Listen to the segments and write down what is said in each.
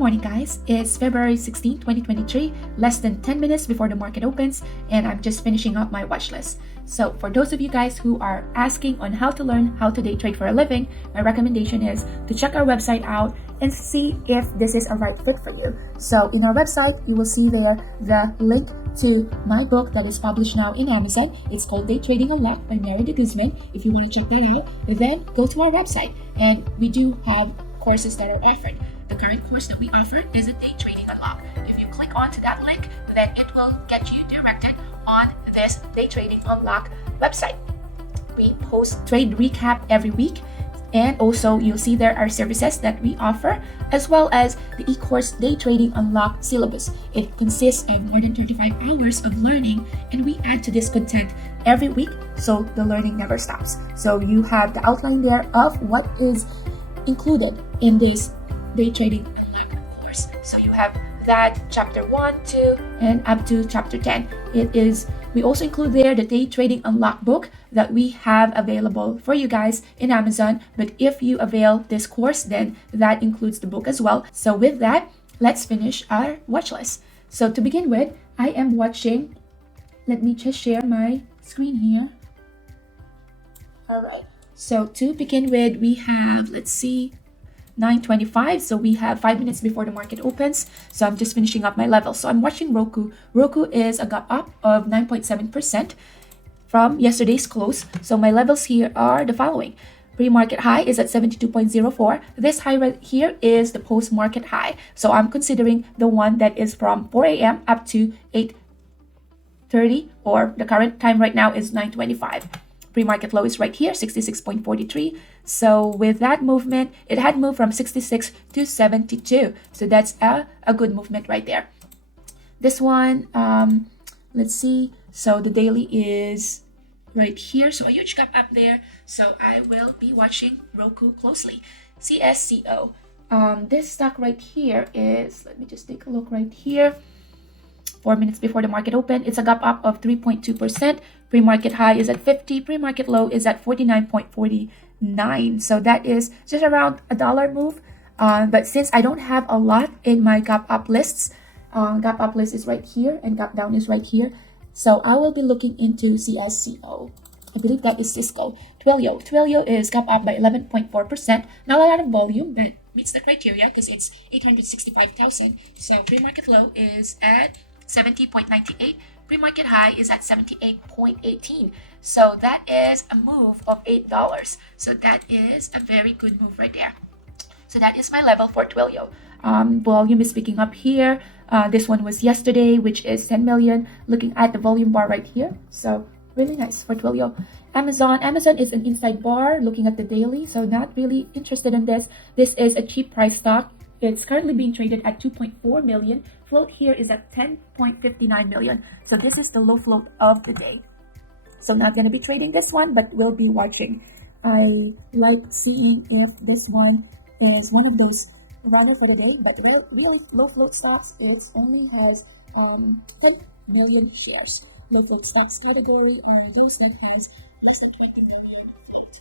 morning, guys. It's February 16, 2023, less than 10 minutes before the market opens, and I'm just finishing up my watch list. So for those of you guys who are asking on how to learn how to day trade for a living, my recommendation is to check our website out and see if this is a right fit for you. So in our website, you will see there the link to my book that is published now in Amazon. It's called Day Trading Unlocked by Mary de Guzman. If you want to check that out, then go to our website, and we do have courses that are offered. The current course that we offer is a Day Trading Unlock. If you click onto that link, then it will get you directed on this Day Trading Unlock website. We post trade recap every week, and also you'll see there are services that we offer, as well as the e-course Day Trading Unlock syllabus. It consists of more than 35 hours of learning, and we add to this content every week, so the learning never stops. So you have the outline there of what is included in this Day Trading Unlock course. So you have that chapter 1, 2, and up to chapter 10. We also include there the Day Trading Unlock book that we have available for you guys in Amazon. But if you avail this course, then that includes the book as well. So with that, let's finish our watch list. So to begin with, I am watching, let me just share my screen here. All right. So to begin with, we have, let's see, 9:25, so we have 5 minutes before the market opens. So I'm just finishing up my level. So I'm watching Roku. Roku is a gap up of 9.7% from yesterday's close. So my levels here are the following. Pre-market high is at 72.04. This high right here is the post-market high. So I'm considering the one that is from 4 a.m. up to 8:30, or the current time right now is 9:25. Pre-market low is right here, 66.43. So with that movement, it had moved from 66 to 72. So that's a good movement right there. This one, let's see. So the daily is right here. So a huge gap up there. So I will be watching Roku closely. CSCO. This stock right here is, let me just take a look right here. 4 minutes before the market open, it's a gap up of 3.2%. Pre-market high is at 50. Pre-market low is at 49.49. So that is just around $1 move. But since I don't have a lot in my gap up lists, gap up list is right here and gap down is right here. So I will be looking into CSCO. I believe that is Cisco. Twilio. Twilio is gap up by 11.4%. Not a lot of volume, but meets the criteria because it's 865,000. So pre-market low is at 70.98. Pre-market high is at 78.18. So that is a move of $8. So that is a very good move right there. So that is my level for Twilio. Volume is picking up here. This one was yesterday, which is 10 million. Looking at the volume bar right here. So really nice for Twilio. Amazon is an inside bar. Looking at the daily, so not really interested in this. This is a cheap price stock. It's currently being traded at 2.4 million. Float here is at 10.59 million. So this is the low float of the day. So not going to be trading this one, but we'll be watching. I like seeing if this one is one of those runner for the day, but real low float stocks, it only has 10 million shares. Low float stocks category are those that has less than 20 million float.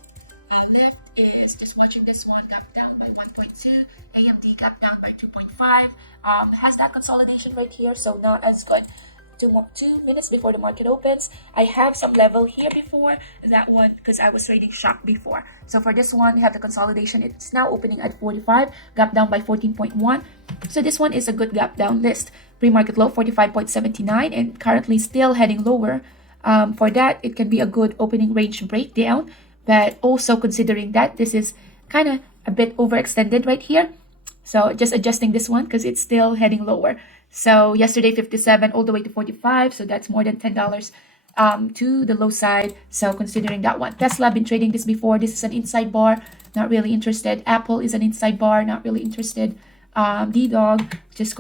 Left is just watching this one gap down by 1.2. AMD gap down by 2.5. Has that consolidation right here, so not as good. 2 minutes before the market opens. I have some level here before that one because I was trading shock before. So for this one, we have the consolidation. It's now opening at 45, gap down by 14.1. So this one is a good gap down list. Pre-market low 45.79 and currently still heading lower. For that, it can be a good opening range breakdown, but also considering that this is kind of a bit overextended right here. So just adjusting this one because it's still heading lower. So yesterday 57 all the way to 45. So that's more than $10 to the low side. So considering that one. Tesla, been trading this before. This is an inside bar. Not really interested. Apple is an inside bar. Not really interested. D-Dog just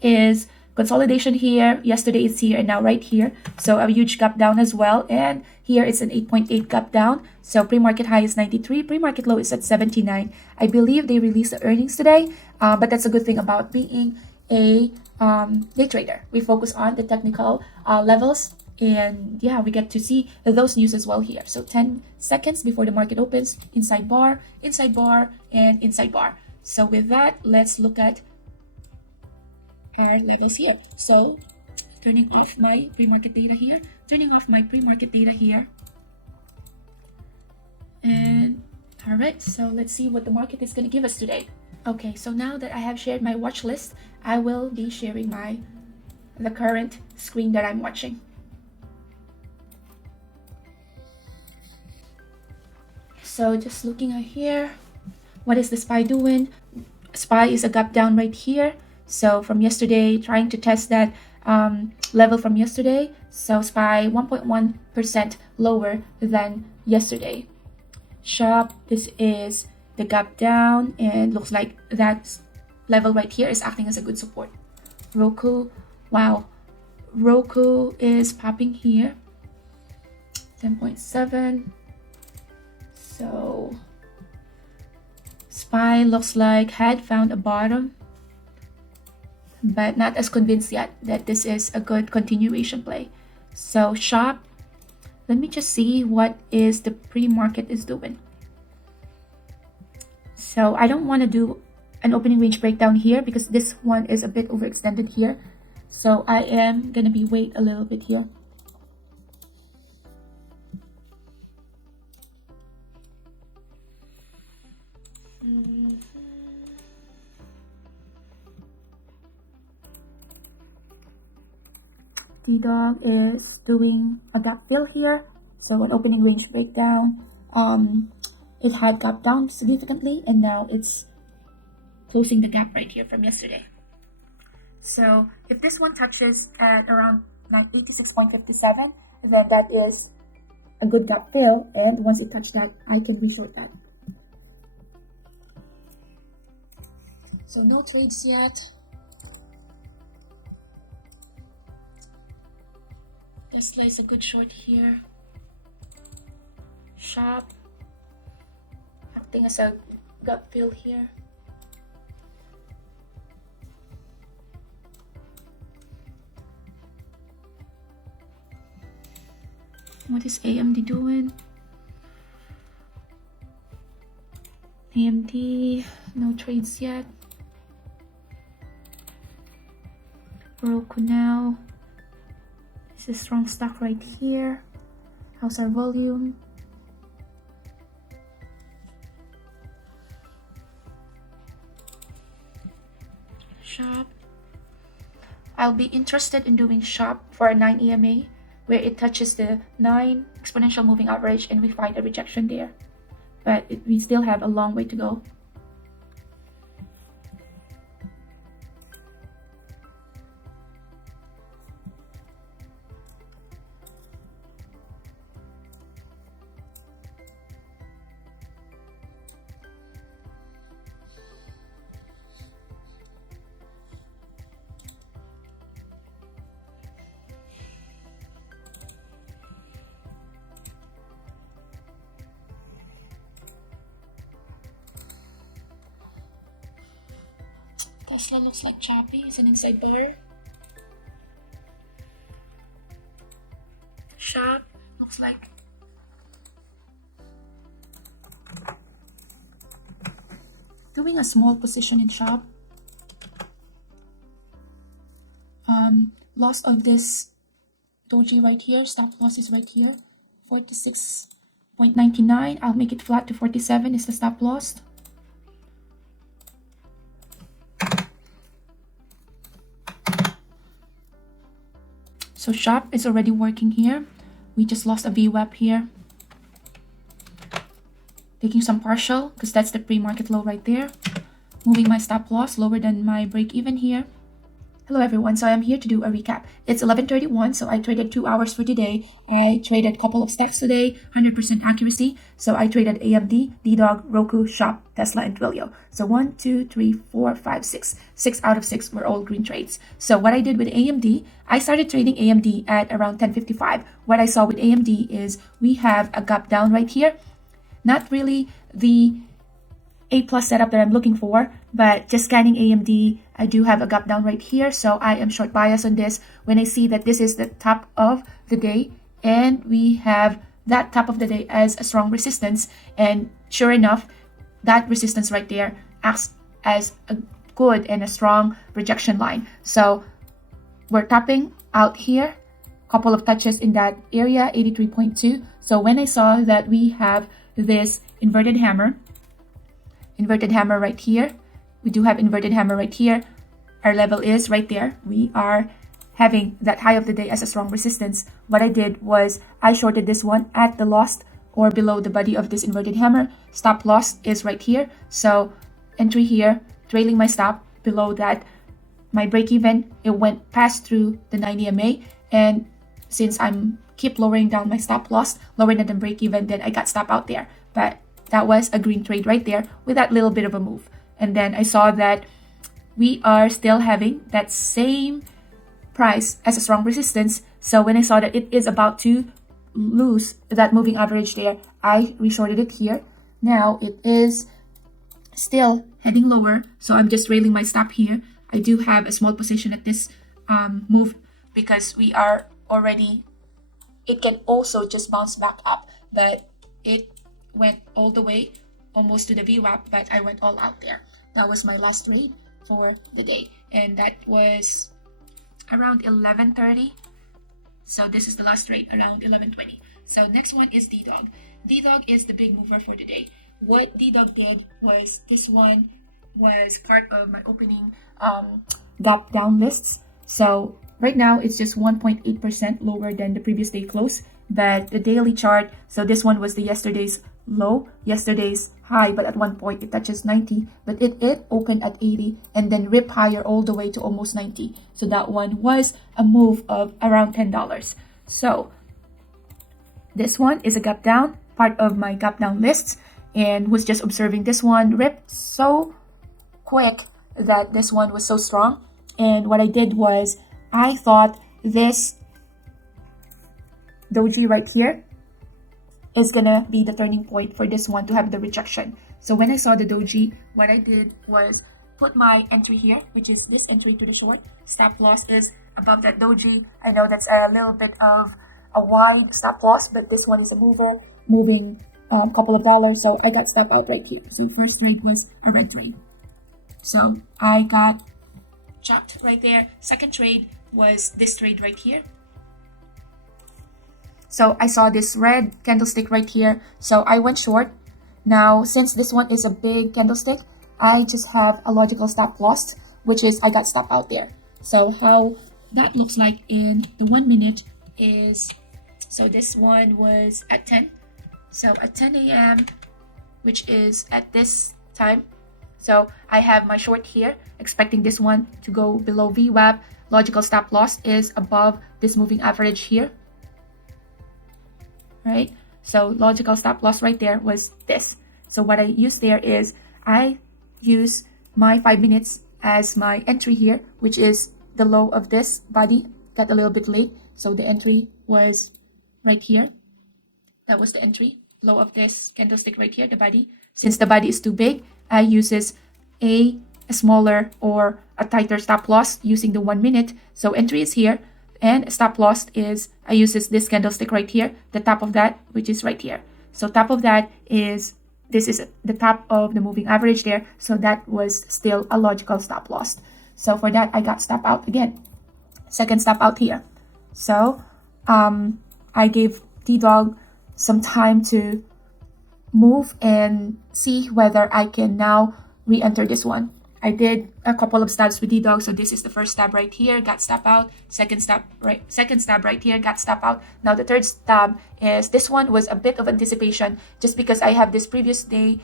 is consolidation here. Yesterday it's here and now right here. So a huge gap down as well. And here it's an 8.8 gap down. So pre-market high is 93. Pre-market low is at 79. I believe they released the earnings today. But that's a good thing about being a day trader. We focus on the technical levels. And yeah, we get to see those news as well here. So 10 seconds before the market opens, inside bar, and inside bar. So with that, let's look at our levels here. So turning off my pre-market data here, and all right, so let's see what the market is going to give us today. Okay, so now that I have shared my watch list, I will be sharing the current screen that I'm watching. So just looking at here, what is the SPY doing? SPY is a gap down right here. So from yesterday, trying to test that level from yesterday. So SPY 1.1% lower than yesterday. Shop, this is the gap down, and looks like that level right here is acting as a good support. Roku, wow, Roku is popping here, 10.7. So SPY looks like had found a bottom, but not as convinced yet that this is a good continuation play. So Shop, let me just see what is the pre-market is doing. So I don't want to do an opening range breakdown here because this one is a bit overextended here. So I am going to be wait a little bit here. D-Dog is doing a gap fill here. So an opening range breakdown. It had gap down significantly, and now it's closing the gap right here from yesterday. So if this one touches at around 86.57, then that is a good gap fill, and once it touches that, I can resort that. So no trades yet. Tesla is a good short here. Shop acting as a gap fill here. What is AMD doing? AMD, no trades yet. Roku now. This is a strong stock right here. How's our volume? Shop. I'll be interested in doing Shop for a 9 EMA where it touches the 9 exponential moving average and we find a rejection there. But we still have a long way to go. Tesla looks like choppy. It's an inside bar. Shop looks like doing a small position in Shop. Loss of this doji right here. Stop loss is right here, 46.99. I'll make it flat to 47 is the stop loss. So Shop is already working here. We just lost a VWAP here. Taking some partial because that's the pre-market low right there. Moving my stop loss lower than my break even here. Hello everyone, so I'm here to do a recap. It's 11:31, so I traded 2 hours for today. I traded a couple of stocks today, 100% accuracy. So I traded AMD, D-Dog, Roku, Shop, Tesla, and Twilio. So 1, 2, 3, 4, 5, 6. 6 out of 6 were all green trades. So what I did with AMD, I started trading AMD at around 10:55. What I saw with AMD is we have a gap down right here. Not really the A+ setup that I'm looking for, but just scanning AMD, I do have a gap down right here, so I am short bias on this when I see that this is the top of the day and we have that top of the day as a strong resistance, and sure enough, that resistance right there acts as a good and a strong rejection line. So we're tapping out here, couple of touches in that area, 83.2. So when I saw that we have this inverted hammer right here, we do have inverted hammer right here, our level is right there. We are having that high of the day as a strong resistance. What I did was I shorted this one at the loss or below the body of this inverted hammer. Stop loss is right here. So entry here, trailing my stop below that. My break even, it went past through the 90 MA, and since I'm keep lowering down my stop loss, lower than the break even, then I got stop out there. But that was a green trade right there with that little bit of a move. And then I saw that we are still having that same price as a strong resistance. So when I saw that it is about to lose that moving average there, I resorted it here. Now it is still heading lower, so I'm just railing my stop here. I do have a small position at this move because we are already, it can also just bounce back up, but it went all the way almost to the VWAP, but I went all out there. That was my last trade for the day, and that was around 11:30. So this is the last trade around 11:20. So next one is D-Dog. D-Dog is the big mover for the day. What D-Dog did was, this one was part of my opening gap down lists. So right now it's just 1.8% lower than the previous day close, but the daily chart, so this one was the yesterday's low, yesterday's high, but at one point it touches 90, but it opened at 80 and then rip higher all the way to almost 90. So that one was a move of around $10. So this one is a gap down, part of my gap down lists, and was just observing this one rip so quick that this one was so strong. And what I did was I thought this doji right here is gonna be the turning point for this one to have the rejection. So when I saw the doji, what I did was put my entry here, which is this entry to the short. Stop loss is above that doji. I know that's a little bit of a wide stop loss, but this one is a mover, moving a couple of dollars. So I got stop out right here. So first trade was a red trade. So I got chopped right there. Second trade was this trade right here. So I saw this red candlestick right here. So I went short. Now, since this one is a big candlestick, I just have a logical stop loss, which is I got stop out there. So how that looks like in the 1 minute is, so this one was at 10. So at 10 a.m., which is at this time. So I have my short here, expecting this one to go below VWAP. Logical stop loss is above this moving average here. Right? So logical stop loss right there was this. So what I used there is I use my 5 minutes as my entry here, which is the low of this body. Got a little bit late. So the entry was right here. That was the entry. Low of this candlestick right here, the body. Since the body is too big, I uses a smaller or a tighter stop loss using the 1 minute. So entry is here. And stop loss is, I uses this candlestick right here, the top of that, which is right here. So top of that is, this is the top of the moving average there. So that was still a logical stop loss. So for that, I got stop out again. Second stop out here. So I gave D-Dog some time to move and see whether I can now re-enter this one. I did a couple of stabs with D-Dog. So this is the first stab right here, got stop out. Second stab right here, got stop out. Now the third stab is, this one was a bit of anticipation just because I have this previous day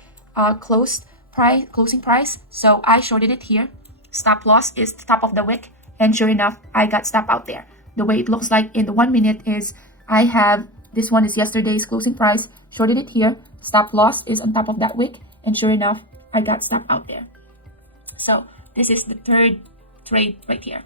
closing price. So I shorted it here. Stop loss is the top of the wick. And sure enough, I got stop out there. The way it looks like in the 1 minute is I have, this one is yesterday's closing price, shorted it here. Stop loss is on top of that wick. And sure enough, I got stop out there. So this is the third trade right here.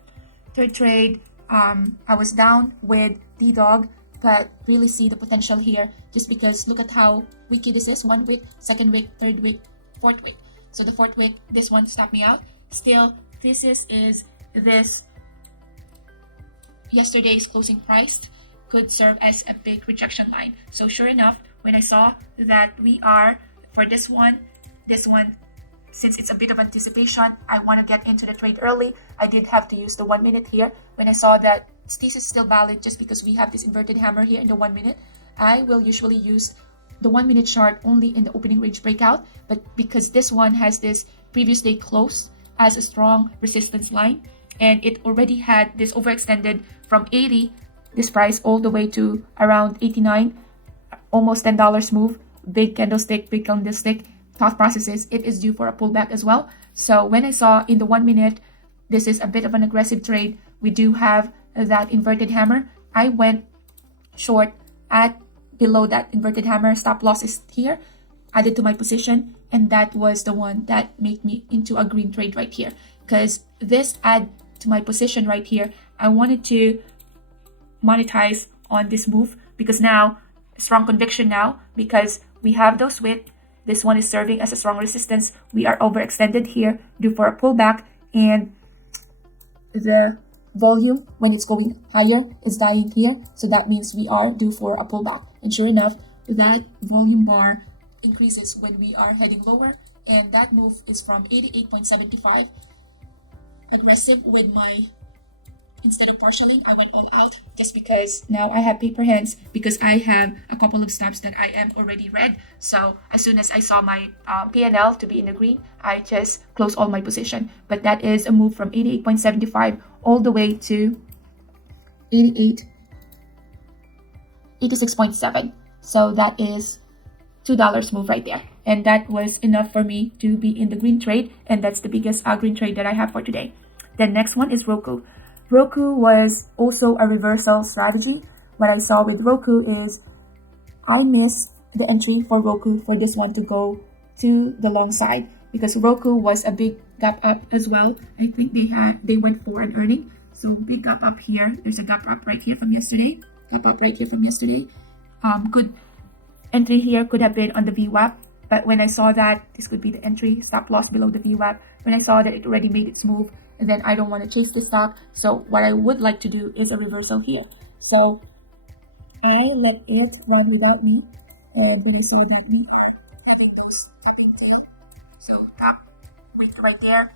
Third trade, I was down with D-Dog, but really see the potential here just because look at how wicky this is. 1 wick, second wick, third wick, fourth wick. So the fourth wick, this one stopped me out. Still, this is this yesterday's closing price could serve as a big rejection line. So sure enough, when I saw that we are, for this one since it's a bit of anticipation, I want to get into the trade early. I did have to use the 1 minute here. When I saw that this is still valid just because we have this inverted hammer here in the 1 minute, I will usually use the 1 minute chart only in the opening range breakout. But because this one has this previous day close as a strong resistance line, and it already had this overextended from 80, this price, all the way to around 89, almost $10 move, big candlestick, thought processes, it is due for a pullback as well. So when I saw in the 1 minute, this is a bit of an aggressive trade, we do have that inverted hammer, I went short at below that inverted hammer. Stop loss is here, added to my position, and that was the one that made me into a green trade right here. Because this add to my position right here, I wanted to monetize on this move because now, strong conviction now, because we have those wick. This one is serving as a strong resistance. We are overextended here, due for a pullback, and the volume when it's going higher is dying here. So that means we are due for a pullback. And sure enough, that volume bar increases when we are heading lower. And that move is from 88.75. Aggressive with my, instead of partialing, I went all out just because now I have paper hands because I have a couple of stops that I am already red. So as soon as I saw my P&L to be in the green, I just closed all my position. But that is a move from 88.75 all the way to 86.7. So that is $2 move right there. And that was enough for me to be in the green trade. And that's the biggest green trade that I have for today. The next one is Roku. Roku was also a reversal strategy. What I saw with Roku is I missed the entry for Roku for this one to go to the long side because Roku was a big gap up as well. I think they went for an earning. So big gap up here. There's a gap up right here from yesterday. Gap up right here from yesterday. Good entry here could have been on the VWAP. But when I saw that this could be the entry, stop loss below the VWAP, when I saw that it already made its move, and then I don't want to chase the stock. So what I would like to do is a reversal here. So I let it run without me, and when I saw that we are having this tapping tail, so tap right there.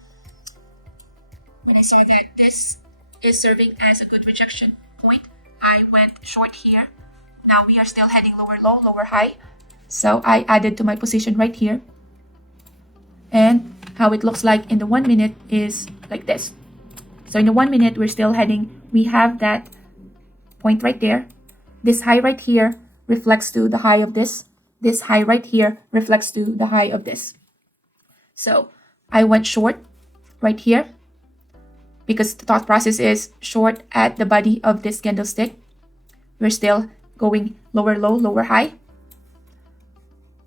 When I saw that this is serving as a good rejection point, I went short here. Now we are still heading lower low, lower high. So I added to my position right here. And how it looks like in the 1 minute is like this. So in the 1 minute, we're still heading. We have that point right there. This high right here reflects to the high of this. This high right here reflects to the high of this. So I went short right here because the thought process is short at the body of this candlestick. We're still going lower low, lower high.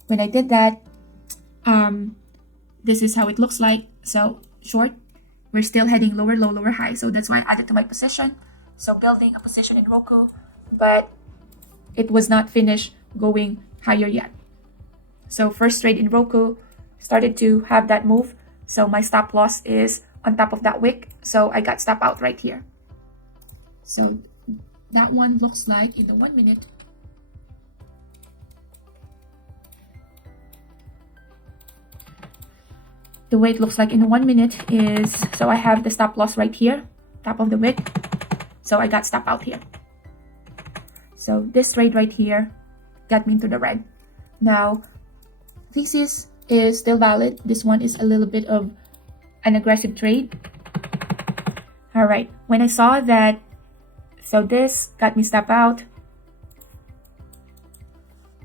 When I did that, this is how it looks like. So short, we're still heading lower low, lower high. So that's why I added to my position. So building a position in Roku, but it was not finished going higher yet. So first trade in Roku started to have that move. So my stop loss is on top of that wick. So I got stop out right here. So that one looks like in the 1 minute. The way it looks like in the 1 minute is, so I have the stop loss right here, top of the wick. So I got stop out here. So this trade right here got me into the red. Now, thesis is still valid. This one is a little bit of an aggressive trade. All right, when I saw that, so this got me stop out.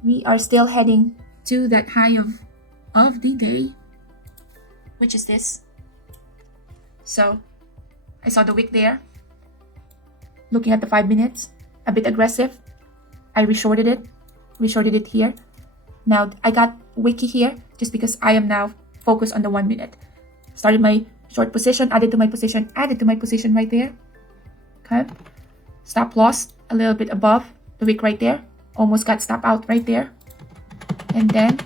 We are still heading to that high of the day, which is this. So I saw the wick there. Looking at the 5 minutes, a bit aggressive. I reshorted it here. Now I got wicky here just because I am now focused on the 1 minute. Started my short position, added to my position right there. Okay. Stop loss a little bit above the wick right there. Almost got stop out right there. And then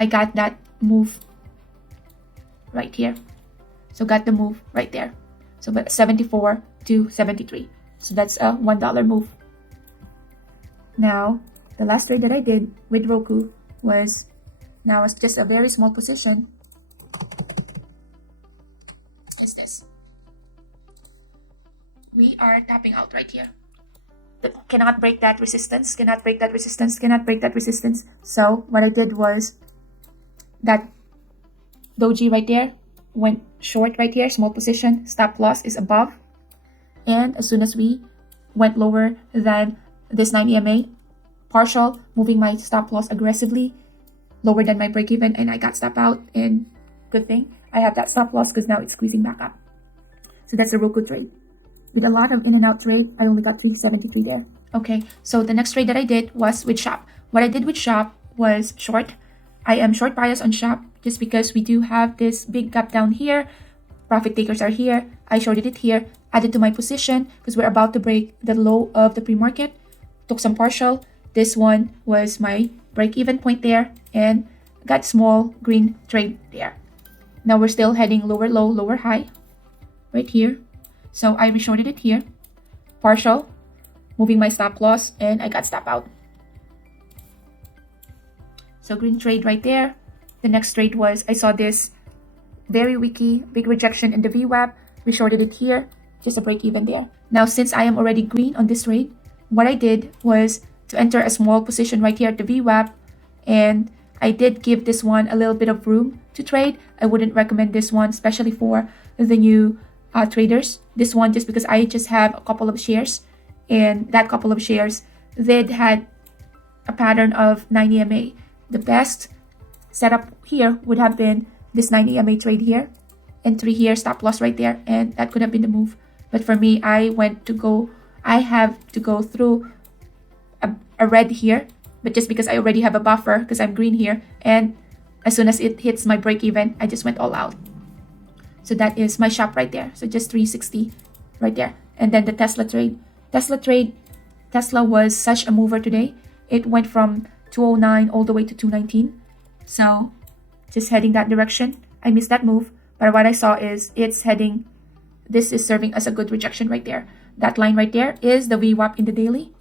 I got that move right here. So got the move right there. So 74 to 73. So that's a $1 move. Now, the last trade that I did with Roku was, now it's just a very small position. is this. We are tapping out right here. Cannot break that resistance, cannot break that resistance, cannot break that resistance. So what I did was that doji right there went short right here, small position, stop loss is above. And as soon as we went lower than this 9 EMA, partial, moving my stop loss aggressively, lower than my break even, and I got stop out. And good thing I have that stop loss because now it's squeezing back up. So that's a Roku trade. With a lot of in and out trade, I only got 373 there. Okay, so the next trade that I did was with Shop. What I did with Shop was short. I am short bias on Shop just because we do have this big gap down here. Profit takers are here. I shorted it here, added to my position because we're about to break the low of the pre-market. Took some partial. This one was my break-even point there and got small green trade there. Now we're still heading lower low, lower high right here. So I reshorted it here, partial, moving my stop loss, and I got stop out. So green trade right there. The next trade was, I saw this very weaky, big rejection in the VWAP, reshorted it here, just a break even there. Now since I am already green on this trade, what I did was to enter a small position right here at the VWAP, and I did give this one a little bit of room to trade. I wouldn't recommend this one, especially for the new traders. This one just because I just have a couple of shares, and that couple of shares did had a pattern of 9 EMA. The best setup here would have been this 9 EMA trade here, entry here, stop loss right there, and that could have been the move. But for me, I have to go through a red here, but just because I already have a buffer because I'm green here, and as soon as it hits my break even, I just went all out. So that is my Shop right there. So just 360 right there. And then the Tesla trade. Tesla was such a mover today. It went from 209 all the way to 219. So just heading that direction. I missed that move. But what I saw is it's heading, this is serving as a good rejection right there. That line right there is the VWAP in the daily.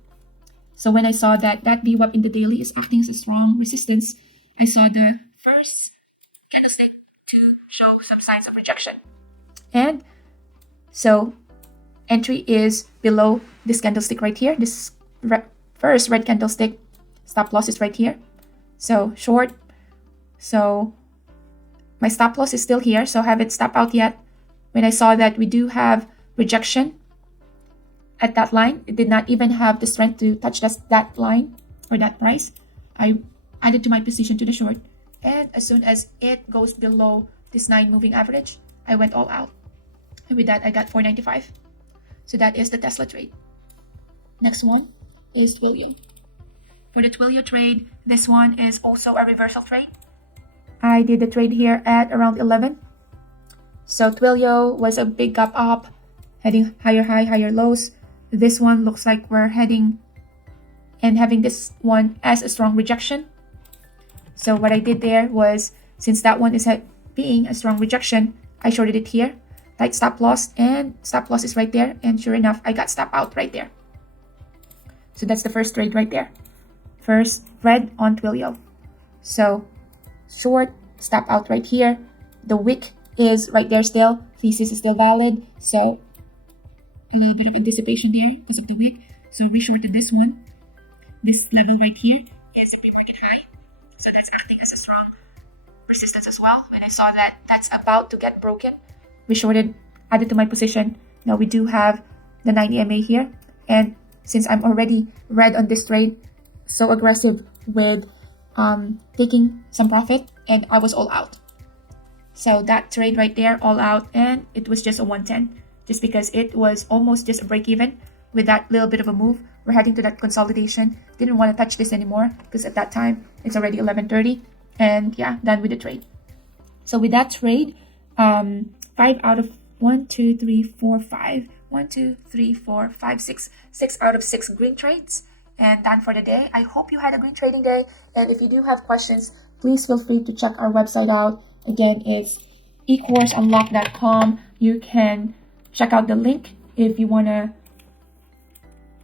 So when I saw that VWAP in the daily is acting as a strong resistance, I saw the first candlestick to show some signs of rejection. And so entry is below this candlestick right here. This first red candlestick, stop loss is right here. So short. So my stop loss is still here, so I haven't stopped out yet. When I saw that we do have rejection at that line, it did not even have the strength to touch that line or that price. I added to my position to the short. And as soon as it goes below this 9 moving average, I went all out. And with that, I got 495. So that is the Tesla trade. Next one is Twilio. For the Twilio trade, this one is also a reversal trade. I did the trade here at around 11. So Twilio was a big gap up, heading higher high, higher lows. This one looks like we're heading and having this one as a strong rejection. So what I did there was, since that one is being a strong rejection, I shorted it here, tight stop loss, and stop loss is right there. And sure enough, I got stop out right there. So that's the first trade right there. First red on Twilio. So short, stop out right here. The wick is right there still. Thesis is still valid. So a little bit of anticipation there because of the wick. So we shorted this one. This level right here is the pre-market high. So that's acting as a strong resistance as well. When I saw that that's about to get broken, we shorted, added to my position. Now we do have the 9 EMA here. And since I'm already red on this trade, so aggressive with taking some profit, and I was all out. So that trade right there, all out, and it was just a 110 just because it was almost just a break even with that little bit of a move. We're heading to that consolidation. Didn't want to touch this anymore because at that time it's already 11:30, and yeah, done with the trade. So with that trade, 5 out of 1, 2, 3, 4, 5. 1, 2, 3, 4, 5, 6. 6 out of 6 green trades. And done for the day. I hope you had a green trading day. And if you do have questions, please feel free to check our website out. Again, it's ecourseunlock.com. You can check out the link if you want to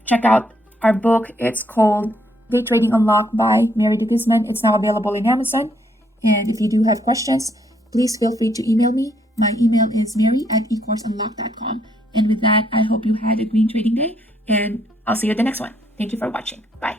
check out our book. It's called Day Trading Unlocked by Mary De Guzman. It's now available in Amazon. And if you do have questions, please feel free to email me. My email is mary@ecourseunlock.com. And with that, I hope you had a green trading day, and I'll see you at the next one. Thank you for watching. Bye.